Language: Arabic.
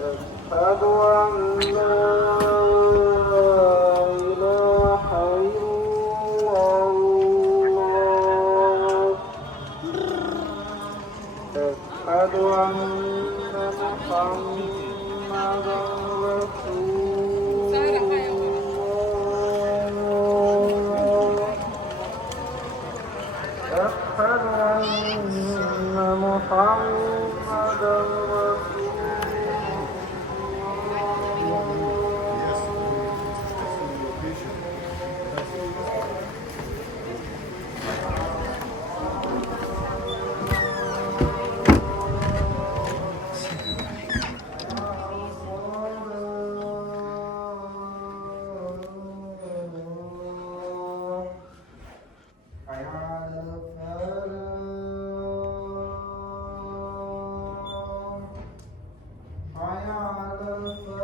أشهد أن لا إله إلا الله أشهد أن محمدا رسول الله أشهد أن محمدا رسول حي على الفلاح حي على الفلاح